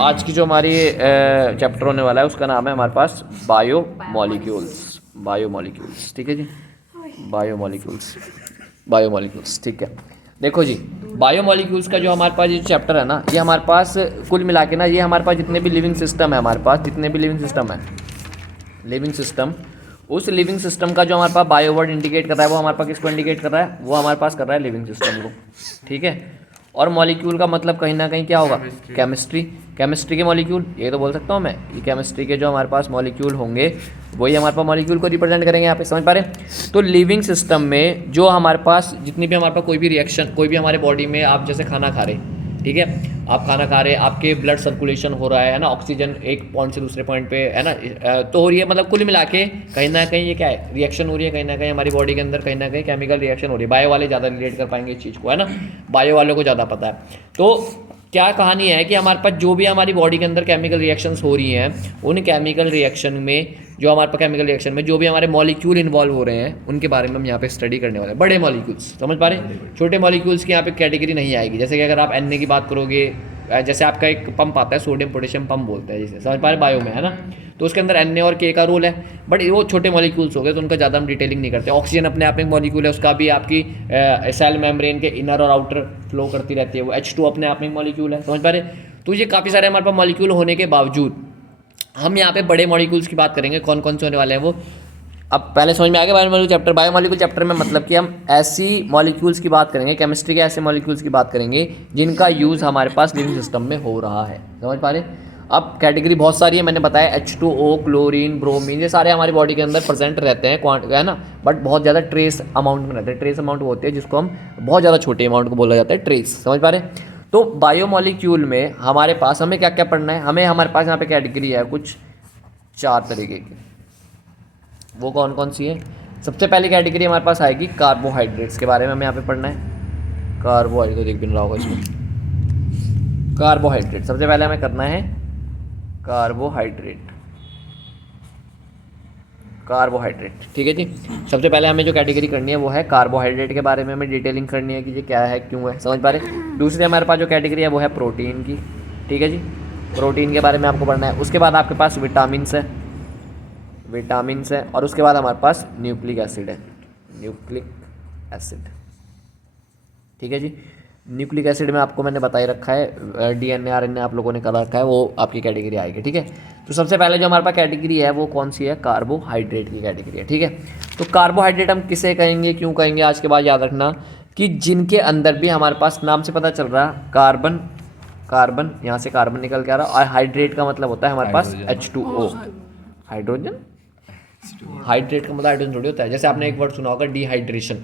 आज की जो हमारी चैप्टर होने वाला है उसका नाम है हमारे पास बायोमॉलिक्यूल्स। बायोमॉलिक्यूल्स, ठीक है जी, बायोमॉलिक्यूल्स। बायोमॉलिक्यूल्स, ठीक है। देखो जी, बायोमॉलिक्यूल्स का जो हमारे पास ये चैप्टर है ना, ये हमारे पास कुल मिला के ना, ये हमारे पास जितने भी लिविंग सिस्टम है, हमारे पास जितने भी लिविंग सिस्टम है, लिविंग सिस्टम, उस लिविंग सिस्टम का जो हमारे पास बायो वर्ड इंडिकेट कर रहा है, वो हमारे पास किसको इंडिकेट कर रहा है? वो हमारे पास कर रहा है लिविंग सिस्टम को, ठीक है। और मॉलिक्यूल का मतलब कहीं ना कहीं क्या होगा? केमिस्ट्री। केमिस्ट्री के मॉलिक्यूल, ये तो बोल सकता हूँ मैं, ये केमिस्ट्री के जो हमारे पास मॉलिक्यूल होंगे वही हमारे पास मॉलिक्यूल को रिप्रेजेंट करेंगे। यहाँ पे समझ पा रहे हैं? तो लिविंग सिस्टम में जो हमारे पास जितनी भी हमारे पास कोई भी रिएक्शन, कोई भी हमारे बॉडी में, आप जैसे खाना खा रहे, ठीक है, आप खाना खा रहे, आपके ब्लड सर्कुलेशन हो रहा है ना, ऑक्सीजन एक पॉइंट से दूसरे पॉइंट पे है ना, तो हो रही है, मतलब कुल मिला के कहीं ना कहीं ये क्या है? रिएक्शन हो रही है, कहीं ना कहीं हमारी बॉडी के अंदर कहीं ना कहीं केमिकल रिएक्शन हो रही है। बायो वाले ज़्यादा रिलेट कर पाएंगे इस चीज़ को, है ना, बायो वालों को ज़्यादा पता है। तो क्या कहानी है कि हमारे पास जो भी हमारी बॉडी के अंदर केमिकल रिएक्शंस हो रही हैं, उन केमिकल रिएक्शन में, जो हमारे पास केमिकल रिएक्शन में जो भी हमारे मॉलिक्यूल इन्वॉल्व हो रहे हैं, उनके बारे में हम यहाँ पे स्टडी करने वाले हैं। बड़े मॉलिक्यूल्स, समझ पा रहे हैं? छोटे मॉलिक्यूल्स की यहाँ पे कैटेगरी नहीं आएगी। जैसे कि अगर आप एन की बात करोगे, जैसे आपका एक पंप आता है, सोडियम पोटेशियम पंप बोलते हैं जिसे, समझ पा रहे? बायो में, है ना, तो उसके अंदर एन और के का रोल है, बट वो छोटे मॉलिक्यूल्स हो गए, तो उनका ज़्यादा हम डिटेलिंग नहीं करते। ऑक्सीजन अपने आप में एक मॉलिक्यूल है, उसका भी आपकी सेल मेम्ब्रेन के इनर और आउटर फ्लो करती रहती है। वो H2 अपने आप में एक मॉलिक्यूल है, समझ पा रहे? तो ये काफ़ी सारे हमारे पास मॉलिक्यूल होने के बावजूद हम यहाँ पे बड़े मॉलिक्यूल्स की बात करेंगे। कौन कौन से होने वाले हैं वो अब पहले समझ में आ गया। बायोमॉलिक्यूल चैप्टर, बायोमॉलिक्यूल चैप्टर में मतलब कि हम ऐसी मॉलिक्यूल्स की बात करेंगे, केमिस्ट्री के ऐसे मॉलिक्यूल्स की बात करेंगे जिनका यूज़ हमारे पास लिविंग सिस्टम में हो रहा है, समझ पा रहे? अब कैटेगरी बहुत सारी है, मैंने बताया H2O, क्लोरीन, ब्रोमीन, ये सारे हमारी बॉडी के अंदर प्रेजेंट रहते हैं, है ना, बट बहुत ज़्यादा ट्रेस अमाउंट में रहते हैं। ट्रेस अमाउंट वो होती है जिसको हम बहुत ज़्यादा छोटे अमाउंट को बोला जाता है ट्रेस, समझ पा रहे? तो बायोमॉलिक्यूल में हमारे पास हमें क्या क्या पढ़ना है? हमें, हमारे पास यहाँ पे कैटेगरी है कुछ 4 तरीके की। वो कौन कौन सी है? सबसे पहली कैटेगरी हमारे पास आएगी कार्बोहाइड्रेट्स के बारे में हमें यहाँ पे पढ़ना है। कार्बोहाइड्रेट तो देख भी नहीं रहा होगा इसमें। कार्बोहाइड्रेट सबसे पहले हमें करना है, कार्बोहाइड्रेट, कार्बोहाइड्रेट, ठीक है जी। सबसे पहले हमें जो कैटेगरी करनी है वो है कार्बोहाइड्रेट के बारे में हमें डिटेलिंग करनी है कि ये क्या है, क्यों है, समझ पा रहे? दूसरी हमारे पास जो कैटेगरी है वो है प्रोटीन की, ठीक है जी, प्रोटीन के बारे में आपको पढ़ना है। उसके बाद आपके पास विटामिन्स है, विटामिन्स है, और उसके बाद हमारे पास न्यूक्लिक एसिड है, न्यूक्लिक एसिड, ठीक है जी। न्यूक्लिक एसिड में आपको मैंने बता ही रखा है, DNA RNA आप लोगों ने कर रखा है, वो आपकी कैटेगरी आएगी, ठीक है। तो सबसे पहले जो हमारे पास कैटेगरी है वो कौन सी है? कार्बोहाइड्रेट की कैटेगरी है, ठीक है। तो कार्बोहाइड्रेट हम किसे कहेंगे, क्यों कहेंगे, आज के बाद याद रखना कि जिनके अंदर भी हमारे पास नाम से पता चल रहा है कार्बन, कार्बन यहाँ से कार्बन निकल के आ रहा है, और हाइड्रेट का मतलब होता है हमारे पास H2O, हाइड्रोजन। हाइड्रेट का मतलब हाइड्रोजन थोड़ी होता है। जैसे आपने एक वर्ड सुना होगा डिहाइड्रेशन,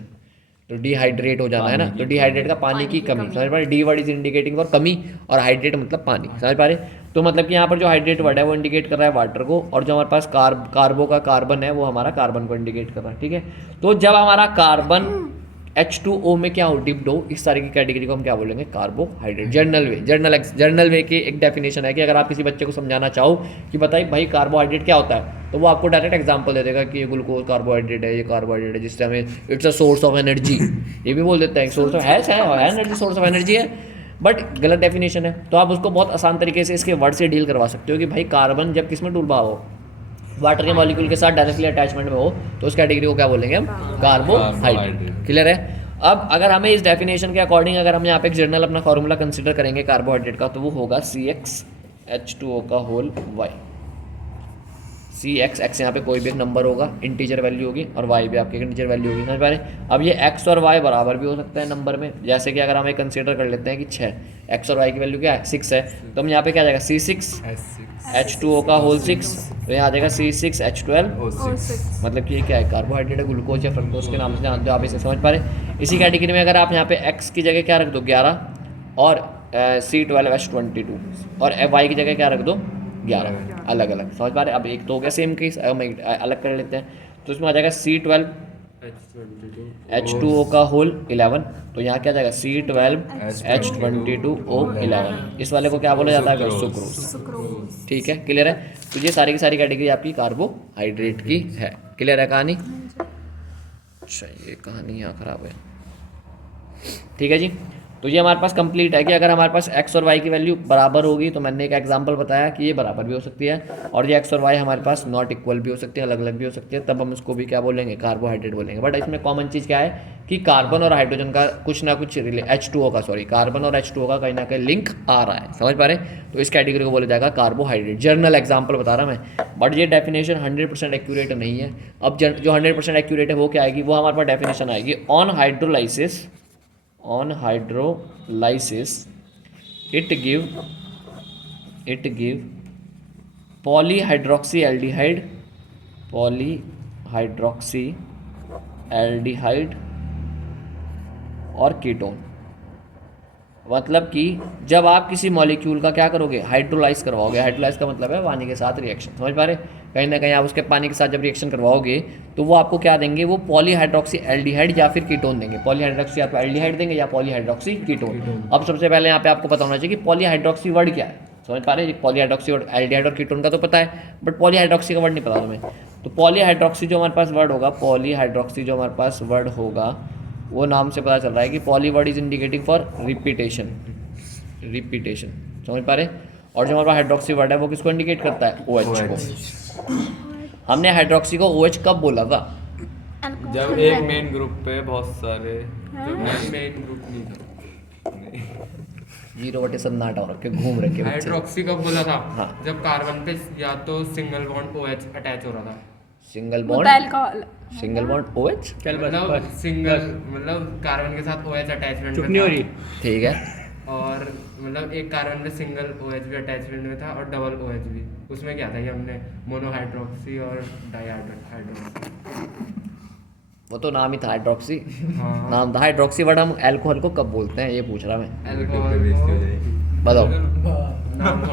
तो डिहाइड्रेट हो जाना है ना, तो डिहाइड्रेट का पानी की कमी, समझ पा रहे? D word is indicating for कमी, और हाइड्रेट मतलब पानी, समझ पा रहे? तो मतलब कि यहाँ पर जो हाइड्रेट वर्ड है वो इंडिकेट कर रहा है वाटर को, और जो हमारे पास कार्बो का कार्बन है वो हमारा कार्बन को इंडिकेट कर रहा है, ठीक है। तो जब हमारा कार्बन H2O में क्या हो, डिप्ड हो, इस तरह की कैटेगरी को हम क्या बोलेंगे? कार्बोहाइड्रेट। जर्नल वे की एक डेफिनेशन है कि अगर आप किसी बच्चे को समझाना चाहो कि बताइए भाई कार्बोहाइड्रेट क्या होता है, तो वो आपको डायरेक्ट एग्जांपल दे देगा कि ये ग्लूकोज कार्बोहाइड्रेट है, ये कार्बोहाइड्रेट है, जिससे हमें it's a source of energy, ये भी बोल देते हैं सोर्स ऑफ है एनर्जी, सोर्स ऑफ एनर्जी है, बट गलत डेफिनेशन है। तो आप उसको बहुत आसान तरीके से इसके वर्ड से डील करवा सकते हो कि भाई कार्बन जब किस में डूबा हो, वाटर के मॉलिक्यूल के साथ डायरेक्टली अटैचमेंट में हो, तो उस कैटेगरी को क्या बोलेंगे हम? कार्बोहाइड्रेट। क्लियर है? अब अगर हमें इस डेफिनेशन के अकॉर्डिंग अगर हम यहाँ पे एक जर्नल अपना फॉर्मूला कंसीडर करेंगे कार्बोहाइड्रेट का, तो वो होगा CxH2O का होल y। CX यहाँ पे कोई भी एक नंबर होगा, इंटीजर वैल्यू होगी, और y भी आपकी इंटीजर वैल्यू होगी, समझ पा रहे? अब ये x और y बराबर भी हो सकता है नंबर में, जैसे कि अगर हम एक कंसीडर कर लेते हैं कि 6, x और y की वैल्यू क्या है? 6 है, तो हम यहाँ पे क्या आ जाएगा? C6H2O का होल 6, तो यहाँ आ जाएगा C6H12O6, मतलब कि ये क्या है? कार्बोहाइड्रेट है, ग्लूकोज या फ्रक्टोज के नाम से जानते हो आप इसे, समझ पा रहे? इसी कैटेगरी में अगर आप यहाँ पे x की जगह क्या रख दो? 11, और C12H22, और y की जगह क्या रख दो? 11, अलग अलग, समझ पा रहे? अब एक तो हो गया सेम केस, अलग कर लेते हैं, तो इसमें आ जाएगा C12H2O का होल 11, तो यहाँ क्या आ जाएगा? C12H22O11, इस वाले को क्या बोला जाता है? सुक्रोज, ठीक है। क्लियर है? तो ये सारी की सारी कैटेगरी आपकी कार्बोहाइड्रेट की है। क्लियर है कहानी? अच्छा, ये कहानी यहाँ खराब है, ठीक है जी। तो ये हमारे पास कंप्लीट है कि अगर हमारे पास एक्स और वाई की वैल्यू बराबर होगी, तो मैंने एक एग्जांपल बताया कि ये बराबर भी हो सकती है, और ये एक्स और वाई हमारे पास नॉट इक्वल भी हो सकती है, अलग अलग भी हो सकती है, तब हम इसको भी क्या बोलेंगे, कार्बोहाइड्रेट बोलेंगे। बट इसमें कॉमन चीज़ क्या है कि कार्बन और हाइड्रोजन का कुछ ना कुछ H2O का, सॉरी, कार्बन और H2O का कहीं ना कहीं लिंक आ रहा है, समझ पा रहे, तो इस कैटेगरी को बोला जाएगा कार्बोहाइड्रेट। जर्नल एग्जाम्पल बता रहा मैं, बट ये डेफिनेशन 100% एक्यूरेट नहीं है। अब जो 100% एक्यूरेट है वो क्या आएगी, वो हमारे पास डेफिनेशन आएगी, on hydrolysis it give polyhydroxyaldehyde और कीटोन। मतलब कि जब आप किसी मॉलिक्यूल का क्या करोगे, हाइड्रोलाइज करवाओगे, हाइड्रोलाइज का मतलब है पानी के साथ रिएक्शन, समझ पा रहे, कहीं ना कहीं आप उसके पानी के साथ जब रिएक्शन करवाओगे तो वो आपको क्या देंगे, वो पॉलीहाइड्रोक्सी एल्डिहाइड या फिर कीटोन देंगे। पॉलीहाइड्रोक्सी या तो एल्डिहाइड देंगे या पॉलीहाइड्रोक्सी कीटोन। अब सबसे पहले यहाँ पे आपको पता होना चाहिए कि पॉलीहाइड्रोक्सी वर्ड क्या है, समझ पा रहे हैं, पॉलीहाइड्रोक्सी वर्ड, एल्डिहाइड और कीटोन का तो पता है, बट पॉलीहाइड्रोक्सी का वर्ड नहीं पता तुम्हें। तो पॉलीहाइड्रोक्सी जो हमारे पास वर्ड होगा, पॉलीहाइड्रोक्सी जो हमारे पास वर्ड होगा, वो नाम से पता चल रहा है कि poly word is indicating for repetition, समझ पा रहे। और जो हमारे पास हाइड्रोक्सी वर्ड है वो किसको इंडिकेट करता है, OH को। हमने हाइड्रोक्सी को OH कब बोला था, जब एक मेन ग्रुप पे बहुत सारे, जब मेन ग्रुप नहीं था, 0 बटे सन्नाटा और के घूम रखे बच्चे। हाइड्रोक्सी कब बोला था, हाँ। जब कार्बन पे या तो सिंगल बॉन्ड OH अटैच हो रहा था, सिंगल वो बॉन्ड अल्कोहल OH, मतलब सिंगल, मतलब कार्बन के साथ OH अटैचमेंट चुप नहीं हो रही। ठीक है, और मतलब एक कार्बन में सिंगल OH भी अटैचमेंट में था और डबल OH भी। उसमें क्या था कि हमने मोनोहाइड्रोक्सी और डाईहाइड्रोक्सी, वो तो नाम ही था हाइड्रोक्सी, हाँ। नाम था हाइड्रोक्सी। वर्ड हम अल्कोहल को कब बोलते हैं ये पूछ रहा मैं, अल्कोहल बताओ। नाम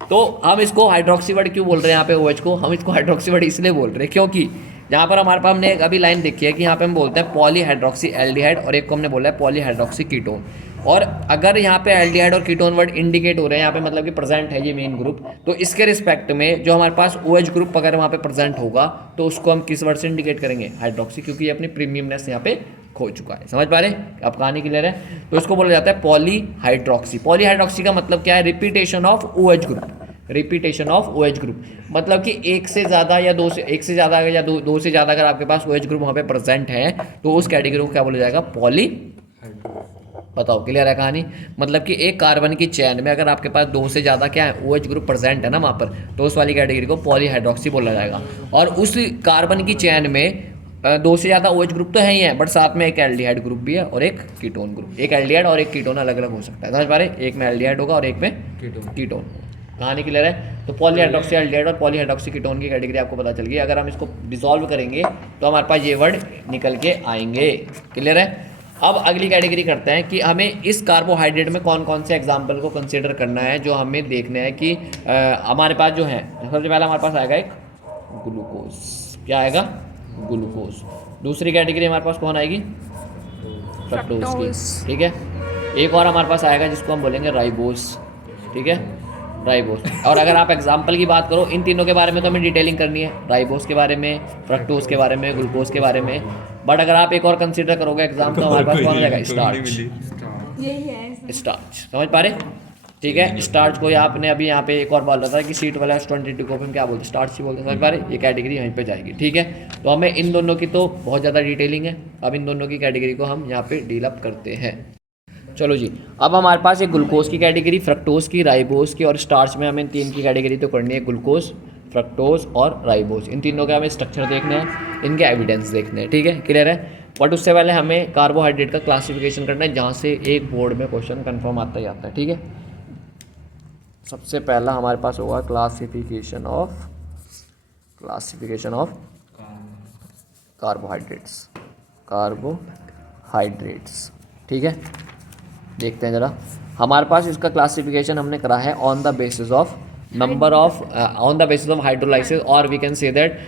तो हम इसको हाइड्रोक्सी वर्ड क्यों बोल रहे हैं यहाँ पे OH को, हम इसको हाइड्रोक्सी वर्ड इसलिए बोल रहे हैं क्योंकि यहाँ पर हमारे पास हमने एक अभी लाइन देखी है कि यहाँ पे हम बोलते हैं पॉलीहाइड्रोक्सी एल्डिहाइड और एक को हमने बोला है पॉलीहाइड्रोक्सी कीटोन। और अगर यहाँ पे एल्डिहाइड और कीटोन वर्ड इंडिकेट हो रहे हैं यहाँ पे, मतलब कि प्रेजेंट है ये मेन ग्रुप, तो इसके रिस्पेक्ट में जो हमारे पास OH ग्रुप अगर वहाँ पे प्रेजेंट होगा तो उसको हम किस वर्ड से इंडिकेट करेंगे, हाइड्रोक्सी, क्योंकि ये अपनी प्रीमियमनेस यहाँ पे खो चुका है, समझ पा रहे, अब कहानी क्लियर है। तो इसको बोला जाता है पॉलीहाइड्रोक्सी। पॉलीहाइड्रोक्सी का मतलब क्या है, repetition of OH group, repetition of OH group, मतलब कि एक से ज़्यादा या दो से ज़्यादा या दो से ज़्यादा अगर आपके पास OH ग्रुप वहाँ पे प्रेजेंट है तो उस कैटेगरी को क्या बोला जाएगा, पॉली। बताओ क्लियर है कहानी, मतलब कि एक कार्बन की चेन में अगर आपके पास 2 से ज़्यादा क्या है OH ग्रुप प्रेजेंट है ना वहाँ पर, तो उस वाली कैटेगरी को पॉलीहाइड्रोक्सी बोला जाएगा। और उस कार्बन की चेन में 2 से ज़्यादा OH ग्रुप तो है ही है, बट साथ में एक एल्डिहाइड ग्रुप भी है और एक कीटोन ग्रुप। एक एल्डिहाइड और एक कीटोन अलग अलग हो सकता है, समझ पा रहे, एक में एल्डिहाइड होगा और एक में कीटोन। कहानी क्लियर है। तो पॉलीहाइड्रोक्सी एल्डिहाइड और पॉलीहाइड्रोक्सी कीटोन की कैटेगरी आपको पता चल गई। अगर हम इसको डिसॉल्व करेंगे तो हमारे पास ये वर्ड निकल के आएंगे, क्लियर है। अब अगली कैटेगरी करते हैं कि हमें इस कार्बोहाइड्रेट में कौन कौन से एग्जाम्पल को कंसिडर करना है, जो हमें देखना है कि हमारे पास जो है, सबसे पहले हमारे पास आएगा एक ग्लूकोज, क्या आएगा, ग्लूकोज। दूसरी कैटेगरी हमारे पास कौन आएगी, फ्रक्टोज की, ठीक है। एक और हमारे पास आएगा जिसको हम बोलेंगे राइबोस, ठीक है, राइबोस। और अगर आप एग्जाम्पल की बात करो, इन तीनों के बारे में तो हमें डिटेलिंग करनी है, राइबोस के बारे में, फ्रक्टोज के बारे में, ग्लूकोज के बारे में। बट अगर आप एक और कंसीडर करोगे एग्जाम, तो हमारे पास कौन आ जाएगा, स्टार्च, यही है स्टार्च, समझ पा रहे, ठीक है। स्टार्च को आपने अभी यहाँ पे एक और बोल रहा था कि सीट वाला 22 को हम क्या बोलते हैं, स्टार्च ही बोलते हैं, समझ पा रहे, ये कैटेगरी यहीं पे जाएगी, ठीक है। तो हमें इन दोनों की तो बहुत ज़्यादा डिटेलिंग है, अब इन दोनों की कैटेगरी को हम यहाँ पे डील अप करते हैं। चलो जी, अब हमारे पास एक ग्लूकोज की कैटेगरी, फ्रक्टोज की, राइबोस की और स्टार्च में हमें 3 की कैटेगरी तो करनी है, ग्लूकोज, फ्रक्टोज और राइबोस। इन तीनों का हमें स्ट्रक्चर देखना है, इनके एविडेंस देखने हैं, ठीक है, क्लियर है। बट उससे पहले हमें कार्बोहाइड्रेट का क्लासिफिकेशन करना है, जहाँ से एक बोर्ड में क्वेश्चन कन्फर्म आता ही आता है, ठीक है। सबसे पहला हमारे पास होगा क्लासिफिकेशन ऑफ कार्बोहाइड्रेट्स, ठीक है। देखते हैं ज़रा, हमारे पास इसका क्लासिफिकेशन हमने करा है on the basis of number of on the basis of hydrolysis, और we can say that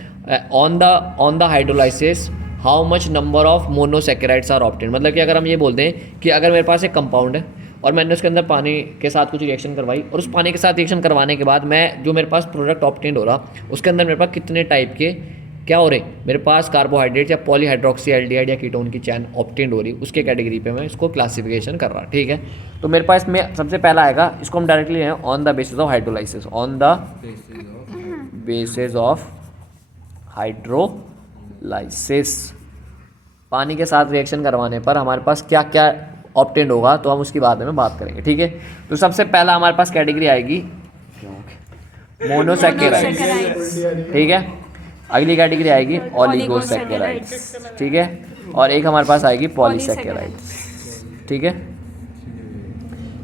on the hydrolysis how much number of monosaccharides are obtained. मतलब कि अगर हम ये बोल दें कि अगर मेरे पास एक कंपाउंड है और मैंने उसके अंदर पानी के साथ कुछ रिएक्शन करवाई, और उस पानी के साथ रिएक्शन करवाने के बाद मैं जो मेरे पास प्रोडक्ट ऑब्टेन्ड हो रहा, उसके अंदर मेरे पास कितने टाइप के क्या हो रहे, मेरे पास कार्बोहाइड्रेट या पॉलीहाइड्रोक्सी एल्डिहाइड या कीटोन की चैन ऑब्टेन्ड हो रही, उसके कैटेगरी पे मैं इसको क्लासिफिकेशन कर रहा, ठीक है। तो मेरे पास इसमें सबसे पहला आएगा, इसको हम डायरेक्टली हैं on the basis of hydrolysis, on the basis of hydrolysis, पानी के साथ रिएक्शन करवाने पर हमारे पास क्या क्या ऑब्टेन्ड होगा, तो हम उसकी बाद में बात करेंगे, ठीक है। तो सबसे पहला हमारे पास कैटेगरी आएगी मोनोसैकेराइड्स, ठीक है। अगली कैटेगरी आएगी ओलिगोसैकेराइड्स, ठीक है। और एक हमारे पास आएगी पॉलीसैकेराइड्स, ठीक है।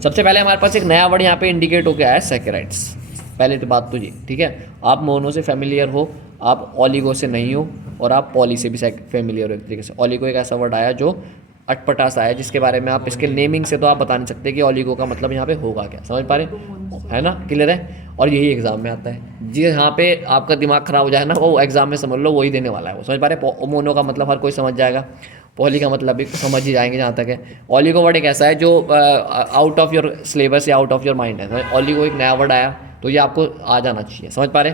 सबसे पहले हमारे पास एक नया वर्ड यहाँ पे इंडिकेट होकर आया है, सैकेराइड्स। पहले तो बात तो जी, ठीक है, आप मोनो से फेमिलियर हो, आप ओलिगो से नहीं हो, और आप पॉली से भी फेमिलियर हो एक तरीके से। ओलिगो एक ऐसा वर्ड आया जो अटपटा सा है, जिसके बारे में आप इसके नेमिंग से तो आप बता नहीं सकते कि ओलिगो का मतलब यहाँ पे होगा क्या, समझ पा रहे है ना, क्लियर है। और यही एग्जाम में आता है जी, यहाँ पे आपका दिमाग खराब हो जाए ना, वो एग्जाम में समझ लो वही देने वाला है वो, समझ पा रहे। मोनो का मतलब हर कोई समझ जाएगा, पॉली का मतलब भी समझ ही जाएंगे जहाँ तक है। ओलिगो वर्ड एक ऐसा है जो आउट ऑफ योर सिलेबस या आउट ऑफ योर माइंड है। ओलिगो एक नया वर्ड आया तो ये आपको आ जाना चाहिए, समझ पा रहे।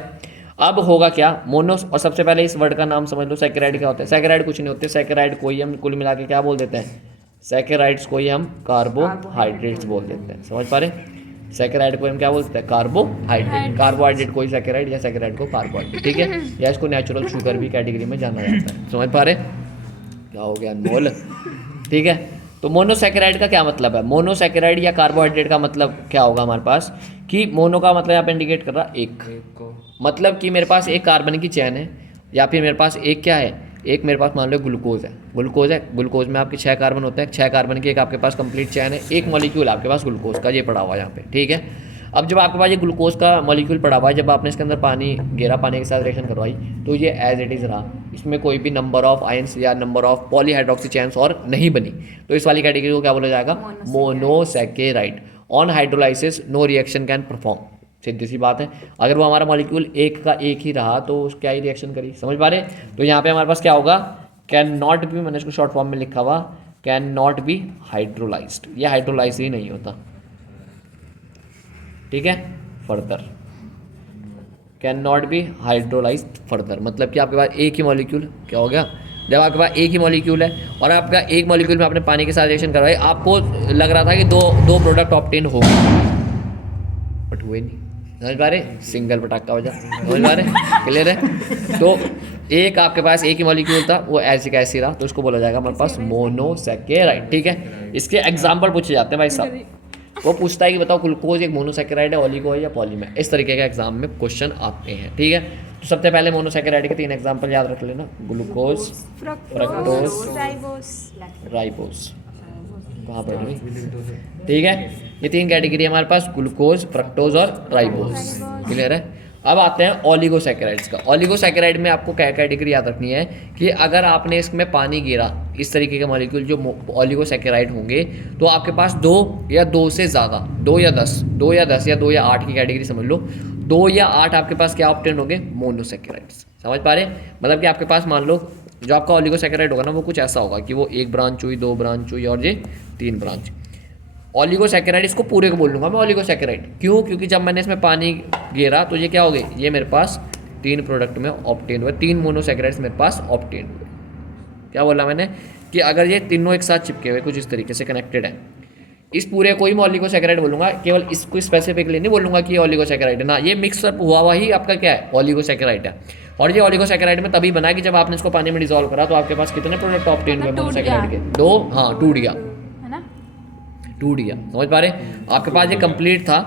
अब होगा क्या, मोनो, और सबसे पहले इस वर्ड का नाम समझ लो, सैकेराइड क्या होता है। सैकेराइड कुछ नहीं होते, सैकेराइड को ही हम कुल मिला के क्या बोल देते हैं, सैकेराइड्स को ही हम कार्बोहाइड्रेट्स बोल देते हैं, समझ पा रहे। सैकेराइड को हम क्या बोलते हैं, कार्बोहाइड्रेट, कार्बोहाइड्रेट को ही सैकेराइड या सैकेराइड को कार्बोहाइड्रेट, ठीक है। या इसको नेचुरल शुगर भी कैटेगरी में जाना जाता है, समझ पा रहे। क्या हो गया अनमोल, ठीक है। तो मोनोसैकेराइड का क्या मतलब है, मोनोसैकेराइड या कार्बोहाइड्रेट का मतलब क्या होगा हमारे पास, कि मोनो का मतलब यहाँ पे इंडिकेट कर रहा एक को मतलब कि मेरे पास एक कार्बन की चैन है, या फिर मेरे पास एक क्या है, एक मेरे पास मान लो ग्लूकोज है, ग्लूकोज में आपके 6 कार्बन होते हैं, 6 कार्बन की एक आपके पास कंप्लीट चैन है, एक मॉलिक्यूल आपके पास ग्लूकोज का ये पड़ा हुआ है यहाँ पे, ठीक है। अब जब आपके पास ये ग्लूकोज का मॉलिक्यूल पड़ा हुआ है, जब आपने इसके अंदर पानी गेरा, पानी के साथ रिएक्शन करवाई, तो ये एज इट इज़ रहा, इसमें कोई भी नंबर ऑफ आयंस या नंबर ऑफ पॉलीहाइड्रोक्सी चैन्स और नहीं बनी, तो इस वाली कैटेगरी को क्या बोला जाएगा, monosaccharide. On hydrolysis no reaction can perform, सीधी सी बात है। अगर वो हमारा मॉलिक्यूल एक का एक ही रहा तो क्या ही रिएक्शन करी, समझ पा रहे। तो यहाँ पे हमारे पास क्या होगा, कैन नॉट बी, मैंने इसको शॉर्ट फॉर्म में लिखा हुआ, कैन नॉट बी हाइड्रोलाइज्ड, ये हाइड्रोलाइज ही नहीं होता, ठीक है। Further can not be hydrolysed further, मतलब कि आपके पास एक ही मॉलिक्यूल क्या हो गया, जब आपके पास एक ही मॉलिक्यूल है और आपका एक मॉलिक्यूल में आपने पानी के साथ रिएक्शन करवाई, आपको लग रहा था कि दो प्रोडक्ट ऑब्टेन हो, बट हुए नहीं, समझ पा रहे, सिंगल पटाखा बजा, समझ पा रहे, क्लियर है। तो एक आपके पास एक ही मॉलिक्यूल था, वो ऐसे का ऐसे रहा, तो उसको बोला जाएगा हमारे पास मोनोसैकेराइड, ठीक है। इसके एग्जाम्पल पूछे जाते हैं भाई साहब, वो पूछता है कि बताओ ग्लूकोज एक मोनोसैकेराइड है, ओलिगो है या पॉली में, इस तरीके के एग्जाम में क्वेश्चन आते हैं, ठीक है। तो सबसे पहले मोनोसैकेराइड के 3 एग्जाम्पल याद रख लेना, ग्लूकोज, फ्रक्टोज, राइबोस, कहाँ पर नहीं, ठीक है। ये 3 कैटेगरी हमारे पास, ग्लूकोज, फ्रक्टोज और राइबोस, क्लियर है। अब आते हैं ओलिगोसैकेराइड्स का। ओलिगोसैकेराइड में आपको क्या कैटेगरी याद रखनी है कि अगर आपने इसमें पानी गिरा, इस तरीके के मॉलिक्यूल जो ओलिगोसैकेराइड होंगे, तो आपके पास 2 या 2 से ज़्यादा, 2 या 10 या 2 या 8 की कैटेगरी समझ लो, 2 या 8 आपके पास क्या ऑब्टेन होंगे, मोनोसैकेराइड्स, समझ पा रहे। मतलब कि आपके पास मान लो जो आपका ओलिगोसैकेराइड होगा ना, वो कुछ ऐसा होगा कि वो 1 ब्रांच हुई, 2 ब्रांच हुई और ये 3 ब्रांच। ओलिगोसैकेराइड इसको पूरे को बोल लूँगा मैं ओलिगोसैकेराइड, क्यों, क्योंकि जब मैंने इसमें पानी गिरा तो ये क्या हो गए, ये मेरे पास 3 प्रोडक्ट में ऑब्टेन हुए, 3 मोनोसैकेराइड्स मेरे पास ऑब्टेन हुए। क्या बोला मैंने कि अगर ये तीनों एक साथ चिपके हुए कुछ इस तरीके से कनेक्टेड है, इस पूरे को ही मैं ओलिगोसैकेराइड बोलूँगा, केवल इसको स्पेसिफिकली नहीं बोलूँगा कि ये ओलिगोसैकेराइड है ना, ये मिक्सअप हुआ ही आपका क्या है, ओलिगोसैकेराइड है। और ये ओलिगोसैकेराइड में तभी बना कि जब आपने इसको पानी में डिसॉल्व करा तो आपके पास कितने प्रोडक्ट ऑब्टेन हुए मोनोसैकेराइड के, 2, हाँ टूट गया, समझ पा रहे। आपके पास ये कंप्लीट था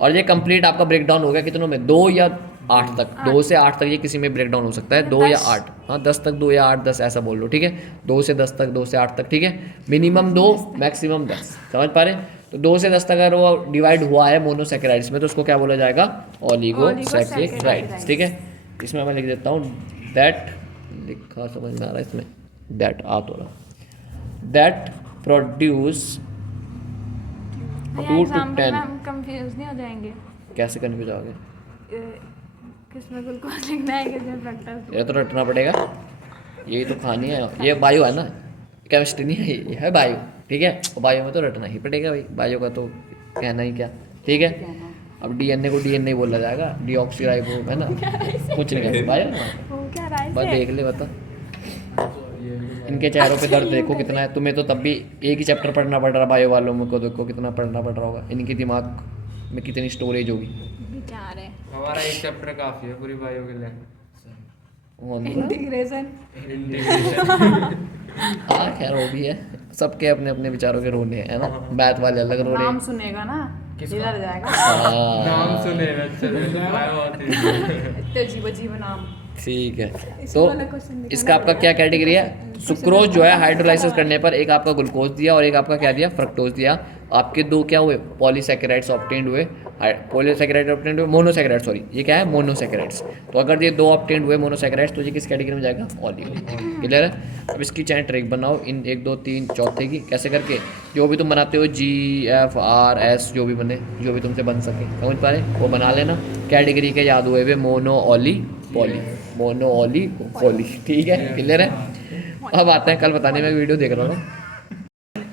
और ये कंप्लीट आपका ब्रेकडाउन हो गया कितनों में, 2 या 8 तक, 2 से 8 तक ये किसी में ब्रेकडाउन हो सकता है, 2 या 8, हाँ 10 तक, 2 या 8, 10 ऐसा बोल लो, ठीक है। 2 से 10 तक, 2 से 8 तक, ठीक है, मिनिमम 2 मैक्सिमम 10, समझ पा रहे। तो 2 से 10 तक अगर वो डिवाइड हुआ है मोनोसैकेराइड्स में तो उसको क्या बोला जाएगा, ओलिगोसैकेराइड्स, ठीक है। इसमें मैं लिख देता हूँ दैट, लिखा समझ में आ रहा है इसमें, दैट आ तो रहा, दैट प्रोड्यूस 2 to 10, हम कंफ्यूज नहीं हो जाएंगे, कैसे कंफ्यूज आओगे, किसमें ग्लूकोज लिखना है, किसमें फ्रक्टोज, ये तो रटना पड़ेगा, यही तो खानी है, ये बायो है ना, केमिस्ट्री नहीं है, ये है बायो, ठीक है। बायो में तो रटना ही पड़ेगा भाई, बायो का तो कहना ही क्या, ठीक है। अब डीएनए को डीएनए बोला जाएगा, डीऑक्सीराइबो है ना, कुछ नहीं कहते बायो ना, वो क्या राइस बस ऐसे देख ले बता, इनके चेहरों पे दर्द देखो कितना है। तुम्हें तो तब भी एक ही चैप्टर पढ़ना पड़ रहा, बायो वालों को देखो कितना पढ़ना पड़ रहा होगा, इनकी दिमाग में कितनी स्टोरेज होगी। विचार है हमारा एक चैप्टर काफी है पूरी बायो के लिए। इंटीग्रेशन। हाँ खैर वो भी है, सबके अपने अपने विचारों के रोने हैं, है ना। मैथ वाले अलग रो रहे नाम हैं। सुनेगा ना इधर जाएगा। हाँ, नाम सुने चलो बायो आती है। इतने अजीब अजीब नाम। ठीक है। इसको तो वाला question दिखाना इसका आपका क्या कैटेगरी है? सुक्रोज जो है हाइड्रोलाइसिस करने पर एक आपका ग्लूकोज दिया और एक आपका क्या दिया, फ्रक्टोज दिया। आपके दो क्या हुए, पॉलीसैकेराइड्स ऑब्टेन्ड हुए, पॉलीसैकेराइड ऑब्टेन्ड हुए, मोनोसैकेराइड, सॉरी ये क्या है, मोनोसैकेराइड्स। तो अगर ये दो ऑब्टेन्ड हुए मोनोसैकेराइड्स तो ये किस कैटेगरी में जाएगा, ऑलिगो। क्लियर है। अब इसकी चाहे ट्रिक बनाओ इन 1 2 3 चौथे की, कैसे करके जो भी तुम बनाते हो GFRS जो भी बने, जो भी तुमसे बन सके, समझ पा रहे वो बना लेना। कैटेगरी के याद हुए वे मोनो ऑली पॉली, मोनो ऑली पॉली, ठीक है क्लियर है। अब आते हैं, कल बताने में वीडियो देख रहा था।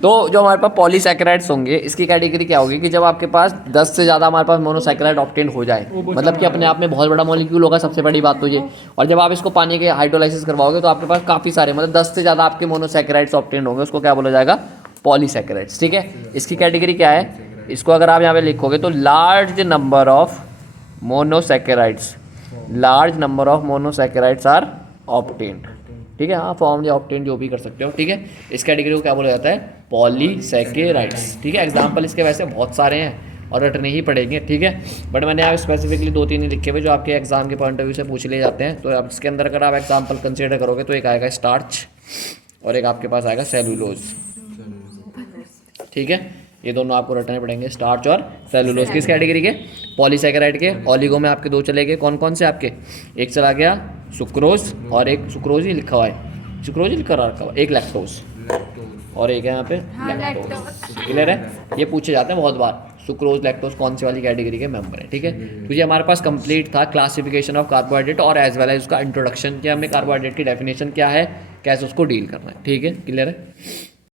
तो जो हमारे पास पॉलीसैकेराइड्स होंगे इसकी कैटेगरी क्या होगी कि जब आपके पास 10 से ज़्यादा हमारे पास मोनोसैकेराइड ऑब्टेन हो जाए, मतलब कि अपने आप में बहुत बड़ा मॉलिक्यूल होगा, सबसे बड़ी बात तो ये। और जब आप इसको पानी के हाइड्रोलाइसिस करवाओगे तो आपके पास काफ़ी सारे, मतलब 10 से ज़्यादा आपके मोनोसैकेराइड्स ऑब्टेन होंगे, उसको क्या बोला जाएगा, पॉलीसैकेराइड्स। ठीक है, इसकी कैटेगरी क्या है, इसको अगर आप यहाँ पे लिखोगे तो large number of monosaccharides, large number of monosaccharides are obtained. ठीक है, हाँ फॉर्म या ऑब्टेन जो भी कर सकते हो। ठीक है, इस कैटेगरी को क्या बोला जाता है, पॉलीसैकेराइड्स। ठीक है, एग्जाम्पल इसके वैसे बहुत सारे हैं और रटने ही पड़ेंगे। ठीक है, बट मैंने यहाँ स्पेसिफिकली 2-3 ही लिखे हुए जो आपके एग्जाम के पॉइंट ऑफ व्यू से पूछ लिए जाते हैं। तो अब इसके अंदर अगर आप एग्जाम्पल कंसिडर करोगे तो एक आएगा स्टार्च और एक आपके पास आएगा सेलुलोज। ठीक है, ये दोनों आपको रटने पड़ेंगे, स्टार्च और सेलुलोज। किस कैटेगरी के, पॉलीसैकेराइड के। ऑलिगो में आपके 2 चले गए, कौन कौन से आपके, एक चला गया सुक्रोज और एक सुक्रोज ही लिखा हुआ है, सुक्रोज ही लिखा रखा हुआ, एक लैक्टोज और एक है यहाँ पे लैक्टोज। क्लियर है, ये पूछे जाते हैं बहुत बार, सुक्रोज लैक्टोज कौन सी वाली कैटेगरी के मेंबर है। ठीक है, तो ये हमारे पास कंप्लीट था क्लासिफिकेशन ऑफ कार्बोहाइड्रेट और एज वेल एज उसका इंट्रोडक्शन किया हमने, कार्बोहाइड्रेट की डेफिनेशन क्या है, कैसे उसको डील करना है। ठीक है, क्लियर है।